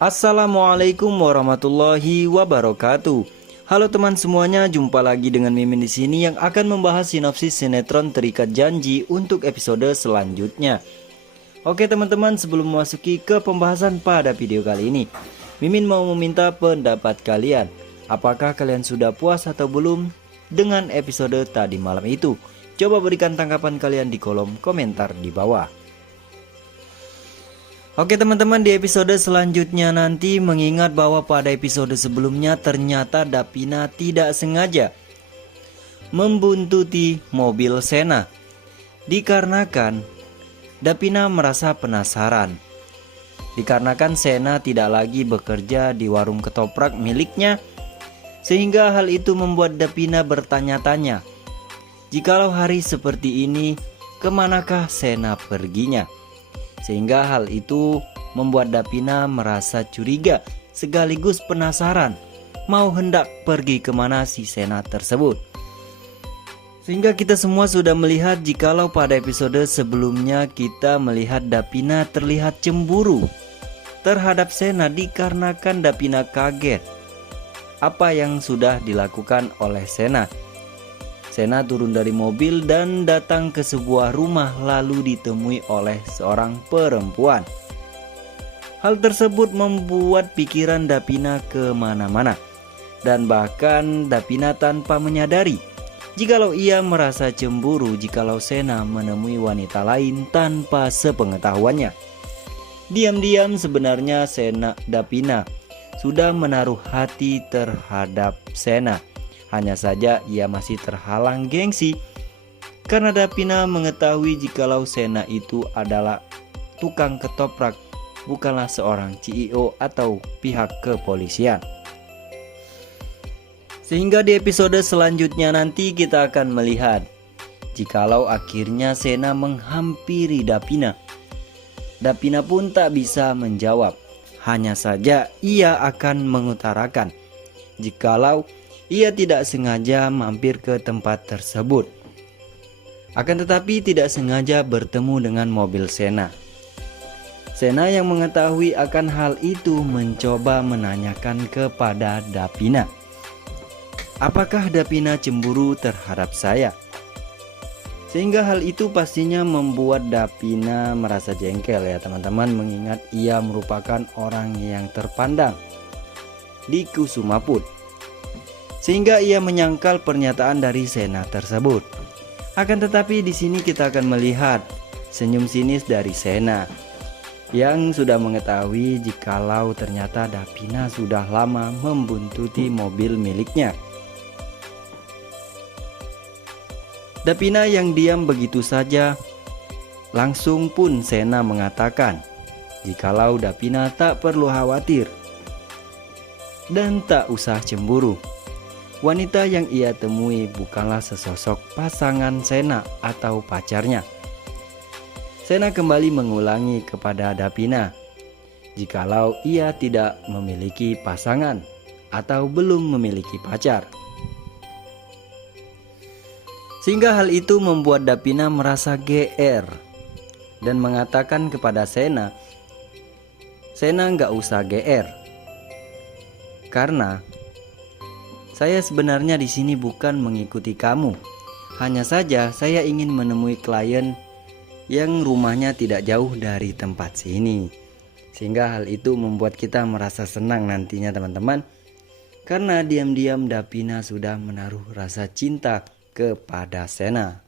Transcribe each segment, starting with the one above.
Assalamualaikum warahmatullahi wabarakatuh. Halo teman semuanya, jumpa lagi dengan Mimin di sini yang akan membahas sinopsis sinetron Terikat Janji untuk episode selanjutnya. Oke teman-teman, sebelum memasuki ke pembahasan pada video kali ini, Mimin mau meminta pendapat kalian. Apakah kalian sudah puas atau belum dengan episode tadi malam itu? Coba berikan tanggapan kalian di kolom komentar di bawah. Oke teman-teman, di episode selanjutnya nanti mengingat bahwa pada episode sebelumnya ternyata Davina tidak sengaja membuntuti mobil Sena. Dikarenakan Davina merasa penasaran. Dikarenakan Sena tidak lagi bekerja di warung ketoprak miliknya, sehingga hal itu membuat Davina bertanya-tanya, jikalau hari seperti ini, kemanakah Sena perginya? Sehingga hal itu membuat Davina merasa curiga sekaligus penasaran mau hendak pergi kemana si Sena tersebut. Sehingga kita semua sudah melihat jikalau pada episode sebelumnya kita melihat Davina terlihat cemburu terhadap Sena dikarenakan Davina kaget apa yang sudah dilakukan oleh Sena. Sena turun dari mobil dan datang ke sebuah rumah lalu ditemui oleh seorang perempuan. Hal tersebut membuat pikiran Davina kemana-mana. Dan bahkan Davina tanpa menyadari jikalau ia merasa cemburu jikalau Sena menemui wanita lain tanpa sepengetahuannya. Diam-diam sebenarnya Davina sudah menaruh hati terhadap Sena. Hanya saja ia masih terhalang gengsi karena Davina mengetahui jikalau Sena itu adalah tukang ketoprak, bukanlah seorang CEO atau pihak kepolisian. Sehingga di episode selanjutnya nanti kita akan melihat jikalau akhirnya Sena menghampiri Davina. Davina pun tak bisa menjawab. Hanya saja ia akan mengutarakan jikalau ia tidak sengaja mampir ke tempat tersebut. Akan tetapi tidak sengaja bertemu dengan mobil Sena. Sena yang mengetahui akan hal itu mencoba menanyakan kepada Davina, apakah Davina cemburu terhadap saya? Sehingga hal itu pastinya membuat Davina merasa jengkel ya teman-teman, mengingat ia merupakan orang yang terpandang di Kusumaput. Sehingga ia menyangkal pernyataan dari Sena tersebut. Akan tetapi di sini kita akan melihat senyum sinis dari Sena yang sudah mengetahui jikalau ternyata Davina sudah lama membuntuti mobil miliknya. Davina yang diam begitu saja, langsung pun Sena mengatakan jikalau Davina tak perlu khawatir dan tak usah cemburu. Wanita yang ia temui bukanlah sesosok pasangan Sena atau pacarnya. Sena kembali mengulangi kepada Davina jikalau ia tidak memiliki pasangan atau belum memiliki pacar. Sehingga hal itu membuat Davina merasa GR dan mengatakan kepada Sena nggak usah GR karena saya sebenarnya di sini bukan mengikuti kamu. Hanya saja saya ingin menemui klien yang rumahnya tidak jauh dari tempat sini. Sehingga hal itu membuat kita merasa senang nantinya teman-teman, karena diam-diam Davina sudah menaruh rasa cinta kepada Sena.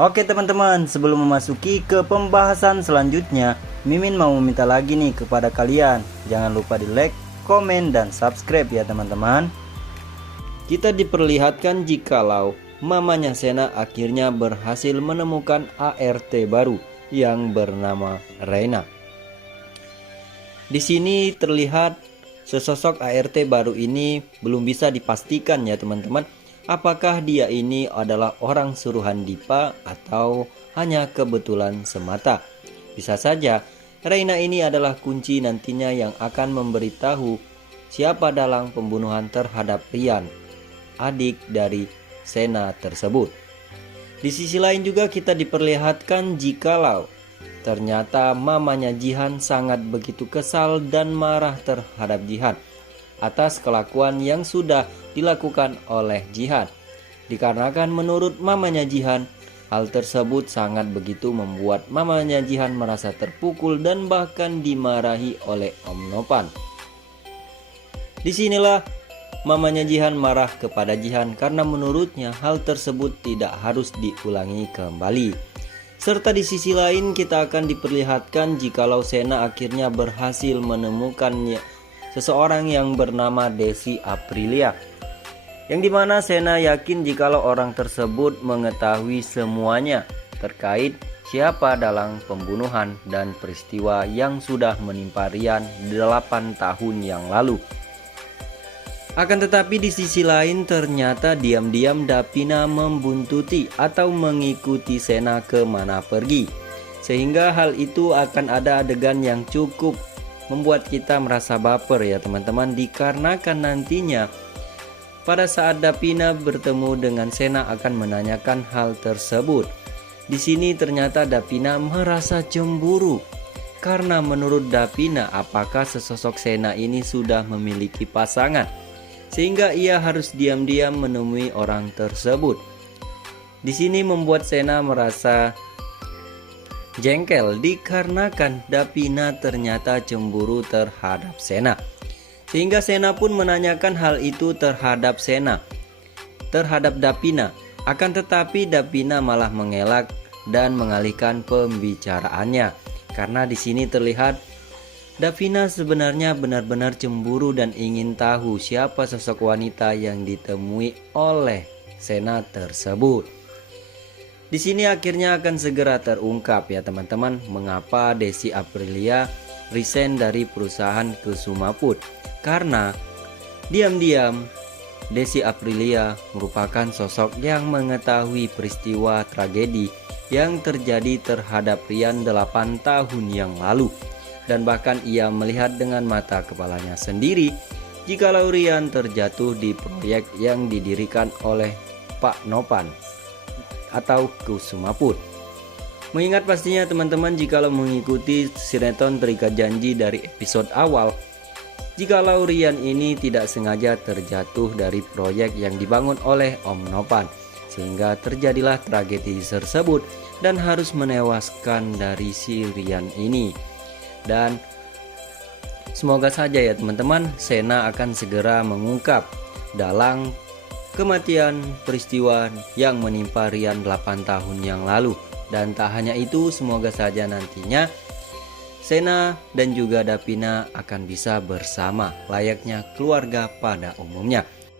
Oke teman-teman, sebelum memasuki ke pembahasan selanjutnya, Mimin mau meminta lagi nih kepada kalian, jangan lupa di like, komen, dan subscribe ya teman-teman. Kita diperlihatkan jikalau mamanya Sena akhirnya berhasil menemukan ART baru yang bernama Reina. Di sini terlihat sesosok ART baru ini belum bisa dipastikan ya teman-teman, apakah dia ini adalah orang suruhan Dipa atau hanya kebetulan semata. Bisa saja Reina ini adalah kunci nantinya yang akan memberitahu siapa dalang pembunuhan terhadap Rian, adik dari Sena tersebut. Di sisi lain juga kita diperlihatkan jikalau ternyata mamanya Jihan sangat begitu kesal dan marah terhadap Jihan atas kelakuan yang sudah dilakukan oleh Jihan. Dikarenakan menurut mamanya Jihan, hal tersebut sangat begitu membuat mamanya Jihan merasa terpukul dan bahkan dimarahi oleh Om Nopan. Disinilah mamanya Jihan marah kepada Jihan karena menurutnya hal tersebut tidak harus diulangi kembali. Serta di sisi lain kita akan diperlihatkan jikalau Sena akhirnya berhasil menemukan seseorang yang bernama Desi Aprilia, yang dimana Sena yakin jikalau orang tersebut mengetahui semuanya terkait siapa dalang pembunuhan dan peristiwa yang sudah menimpa Rian 8 tahun yang lalu. Akan tetapi di sisi lain ternyata diam-diam Davina membuntuti atau mengikuti Sena kemana pergi. Sehingga hal itu akan ada adegan yang cukup membuat kita merasa baper ya teman-teman, dikarenakan nantinya pada saat Davina bertemu dengan Sena akan menanyakan hal tersebut. Di sini ternyata Davina merasa cemburu karena menurut Davina apakah sesosok Sena ini sudah memiliki pasangan, sehingga ia harus diam-diam menemui orang tersebut. Di sini membuat Sena merasa jengkel dikarenakan Davina ternyata cemburu terhadap Sena. Sehingga Sena pun menanyakan hal itu terhadap Davina. Akan tetapi Davina malah mengelak dan mengalihkan pembicaraannya. Karena di sini terlihat Davina sebenarnya benar-benar cemburu dan ingin tahu siapa sosok wanita yang ditemui oleh Sena tersebut. Di sini akhirnya akan segera terungkap ya teman-teman, mengapa Desi Aprilia resign dari perusahaan Kusuma Food. Karena diam-diam Desi Aprilia merupakan sosok yang mengetahui peristiwa tragedi yang terjadi terhadap Rian 8 tahun yang lalu. Dan bahkan ia melihat dengan mata kepalanya sendiri jikalau Rian terjatuh di proyek yang didirikan oleh Pak Nopan atau Kusuma Food. Mengingat pastinya teman-teman jikalau mengikuti sinetron Terikat Janji dari episode awal, jikalau Rian ini tidak sengaja terjatuh dari proyek yang dibangun oleh Om Nopan, sehingga terjadilah tragedi tersebut dan harus menewaskan dari si Rian ini. Dan semoga saja ya teman-teman, Sena akan segera mengungkap dalang kematian peristiwa yang menimpa Rian 8 tahun yang lalu. Dan tak hanya itu, semoga saja nantinya Sena dan juga Davina akan bisa bersama layaknya keluarga pada umumnya.